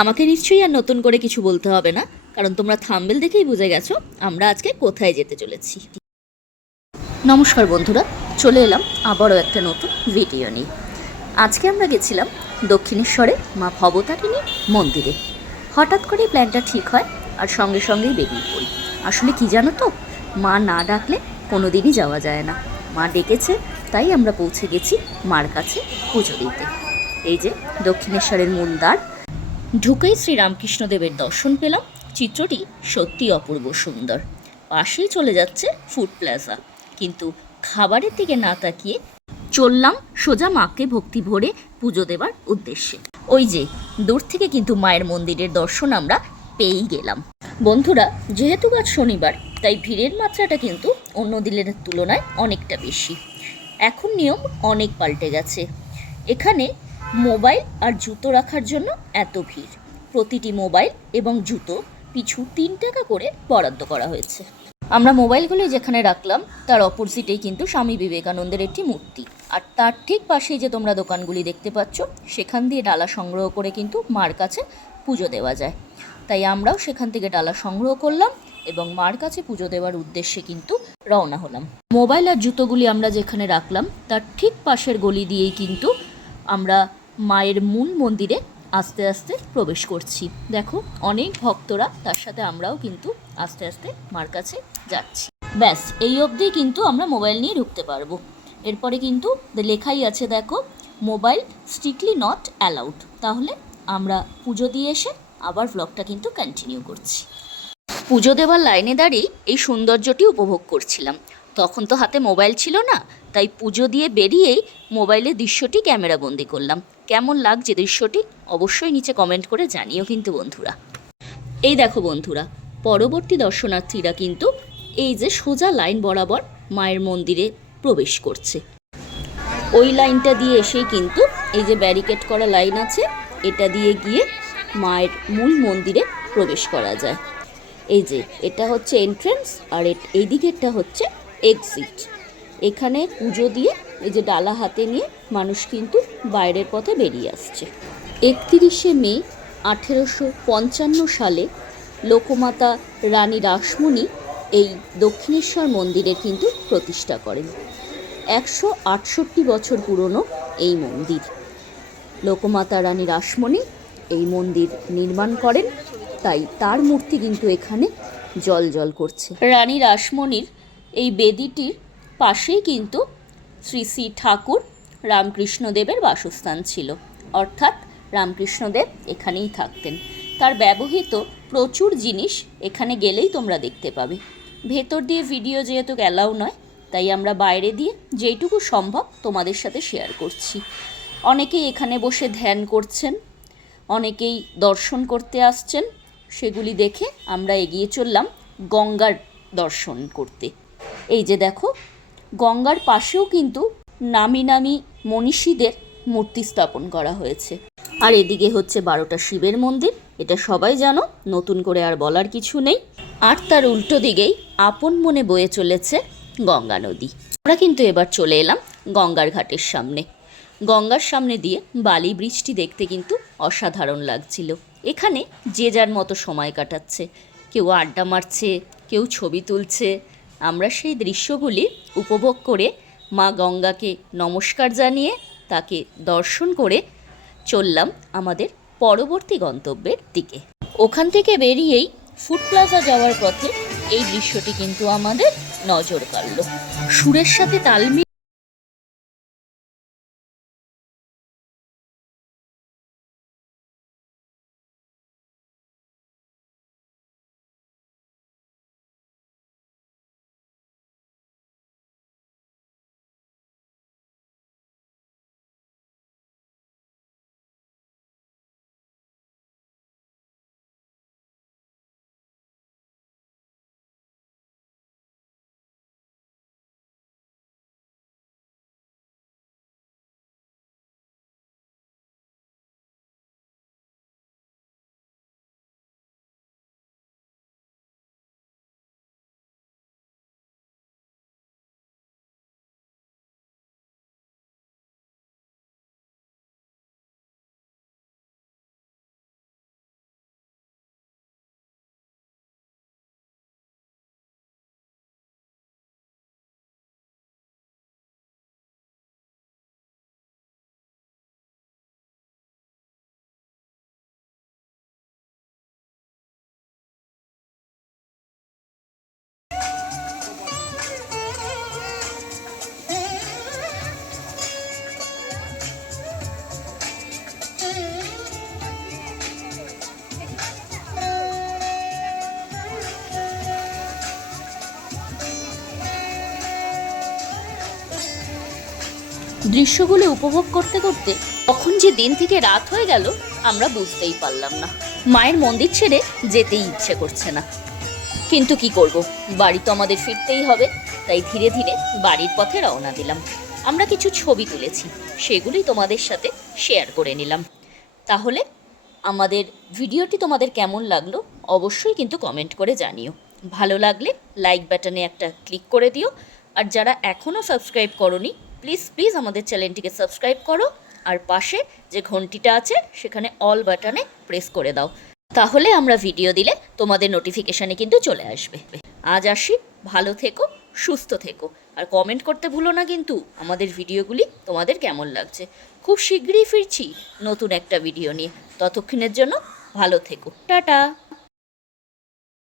আমাকে নিশ্চয়ই আর নতুন করে কিছু বলতে হবে না, কারণ তোমরা থাম্বনেল দেখেই বুঝে গেছো আমরা আজকে কোথায় যেতে চলেছি। নমস্কার বন্ধুরা, চলে এলাম আবারও একটা নতুন ভিডিও নিয়ে। আজকে আমরা গেছিলাম দক্ষিণেশ্বরে মা ভবতারিণী মন্দিরে। হঠাৎ করেই প্ল্যানটা ঠিক হয় আর সঙ্গে সঙ্গেই বেরিয়ে পড়ি। আসলে কি জানো তো, মা না ডাকলে কোনো দিনই যাওয়া যায় না। মা ডেকেছে, তাই আমরা পৌঁছে গেছি মার কাছে পুজো দিতে। এই যে দক্ষিণেশ্বরের মূল দ্বার, ঢুকেই শ্রীরামকৃষ্ণদেবের দর্শন পেলাম। চিত্রটি সত্যি অপূর্ব সুন্দর। পাশেই চলে যাচ্ছে ফুড প্লাজা, কিন্তু খাবারের দিকে না তাকিয়ে চললাম সোজা মাকে ভক্তি ভরে পুজো দেবার উদ্দেশ্যে। ওই যে দূর থেকে কিন্তু মায়ের মন্দিরের দর্শন আমরা পেয়েই গেলাম। বন্ধুরা, যেহেতু আজ শনিবার, তাই ভিড়ের মাত্রাটা কিন্তু অন্য দিনের তুলনায় অনেকটা বেশি। এখন নিয়ম অনেক পাল্টে গেছে। এখানে মোবাইল আর জুতো রাখার জন্য এত ভিড়। প্রতিটি মোবাইল এবং জুতো পিছু 3 টাকা করে বরাদ্দ করা হয়েছে। আমরা মোবাইলগুলি যেখানে রাখলাম তার অপোজিটেই কিন্তু স্বামী বিবেকানন্দের একটি মূর্তি, আর তার ঠিক পাশেই যে তোমরা দোকানগুলি দেখতে পাচ্ছ, সেখান দিয়ে ডালা সংগ্রহ করে কিন্তু মার কাছে পুজো দেওয়া যায়। তাই আমরাও সেখান থেকে ডালা সংগ্রহ করলাম এবং মার কাছে পুজো দেওয়ার উদ্দেশ্যে কিন্তু রওনা হলাম। মোবাইল আর জুতোগুলি আমরা যেখানে রাখলাম তার ঠিক পাশের গলি দিয়েই কিন্তু আমরা মায়ের মূল মন্দিরে আস্তে আস্তে প্রবেশ করছি। দেখো, অনেক ভক্তরা, তার সাথে আমরাও কিন্তু আস্তে আস্তে মার কাছে যাচ্ছি। ব্যাস এই অবধি কিন্তু আমরা মোবাইল নিয়ে ঢুকতে পারবো। এরপরে কিন্তু লেখাই আছে, দেখো, মোবাইল স্ট্রিক্টলি নট অ্যালাউড। তাহলে আমরা পুজো দিয়ে এসে আবার ব্লগটা কিন্তু কন্টিনিউ করছি। পুজো দেওয়ার লাইনে দাঁড়িয়ে এই সৌন্দর্যটি উপভোগ করছিলাম। তখন তো হাতে মোবাইল ছিল না, তাই পুজো দিয়ে বেরিয়েই মোবাইলের দৃশ্যটি ক্যামেরাবন্দি করলাম। কেমন লাগছে দৃশ্যটি অবশ্যই নিচে কমেন্ট করে জানিও কিন্তু বন্ধুরা। এই দেখো বন্ধুরা, পরবর্তী দর্শনার্থীরা কিন্তু এই যে সোজা লাইন বরাবর মায়ের মন্দিরে প্রবেশ করছে। ওই লাইনটা দিয়ে এসেই কিন্তু এই যে ব্যারিকেড করা লাইন আছে, এটা দিয়ে গিয়ে মায়ের মূল মন্দিরে প্রবেশ করা যায়। এই যে এটা হচ্ছে এন্ট্রেন্স, আর এই দিকেরটা হচ্ছে এক্সিট। এখানে পুজো দিয়ে এই যে ডালা হাতে নিয়ে মানুষ কিন্তু বাইরের পথে বেরিয়ে আসছে। 31শে মে 1855 সালে লোকমাতা রানী রাসমণি এই দক্ষিণেশ্বর মন্দিরের কিন্তু প্রতিষ্ঠা করেন। 168 বছর পুরনো এই মন্দির। লোকমাতা রানী রাসমণি এই মন্দির নির্মাণ করেন, তাই তার মূর্তি কিন্তু এখানে জ্বলজ্বল করছে। রানী রাসমণির এই বেদিটির পাশেই কিন্তু শ্রী শ্রী ঠাকুর রামকৃষ্ণদেবের বাসস্থান ছিল, অর্থাৎ রামকৃষ্ণদেব এখানেই থাকতেন। তার ব্যবহৃত প্রচুর জিনিস এখানে গেলেই তোমরা দেখতে পাবে। ভেতর দিয়ে ভিডিও যেহেতু অ্যালাউ নয়, তাই আমরা বাইরে দিয়ে যেইটুকু সম্ভব তোমাদের সাথে শেয়ার করছি। অনেকেই এখানে বসে ধ্যান করছেন, অনেকেই দর্শন করতে আসছেন। সেগুলি দেখে আমরা এগিয়ে চললাম গঙ্গার দর্শন করতে। এই যে দেখো, গঙ্গার পাশেও কিন্তু নামি নামি মনীষীদের মূর্তি স্থাপন করা হয়েছে। আর এদিকে হচ্ছে 12টা শিবের মন্দির, এটা সবাই জানো, নতুন করে আর বলার কিছু নেই। আর তার উল্টো দিকেই আপন মনে বয়ে চলেছে গঙ্গা নদী। আমরা কিন্তু এবার চলে এলাম গঙ্গার ঘাটের সামনে। গঙ্গার সামনে দিয়ে বালি ব্রিজটি দেখতে কিন্তু অসাধারণ লাগছিল। এখানে যে যার মতো সময় কাটাচ্ছে, কেউ আড্ডা মারছে, কেউ ছবি তুলছে। আমরা সেই দৃশ্যগুলি উপভোগ করে মা গঙ্গাকে নমস্কার জানিয়ে তাকে দর্শন করে চললাম আমাদের পরবর্তী গন্তব্যের দিকে। ওখান থেকে বেরিয়েই ফুড প্লাজা যাওয়ার পথে এই দৃশ্যটি কিন্তু আমাদের নজর কাড়ল। সুরের সাথে তাল মিলিয়ে দৃশ্যগুলো উপভোগ করতে করতে কখন যে দিন থেকে রাত হয়ে গেল আমরা বুঝতেই পারলাম না। মায়ের মন্দির ছেড়ে যেতেই ইচ্ছে করছে না, কিন্তু কি করব, বাড়ি তো আমাদের ফিরতেই হবে। তাই ধীরে ধীরে বাড়ির পথে রওনা দিলাম। আমরা কিছু ছবি তুলেছি, সেগুলি তোমাদের সাথে শেয়ার করে নিলাম। তাহলে আমাদের ভিডিওটি তোমাদের কেমন লাগলো অবশ্যই কিন্তু কমেন্ট করে জানিও। ভালো লাগলে লাইক বাটনে একটা ক্লিক করে দিও। আর যারা এখনও সাবস্ক্রাইব করোনি, প্লিজ প্লিজ আমাদের চ্যানেলটিকে সাবস্ক্রাইব করো। আর পাশে যে ঘন্টিটা আছে সেখানে অল বাটনে প্রেস করে দাও, তাহলে আমরা ভিডিও দিলে তোমাদের নোটিফিকেশানে কিন্তু চলে আসবে। আজ আসি, ভালো থেকো, সুস্থ থেকো, আর কমেন্ট করতে ভুলো না কিন্তু আমাদের ভিডিওগুলি তোমাদের কেমন লাগছে। খুব শীঘ্রই ফিরছি নতুন একটা ভিডিও নিয়ে। ততক্ষণের জন্য ভালো থেকো, টাটা।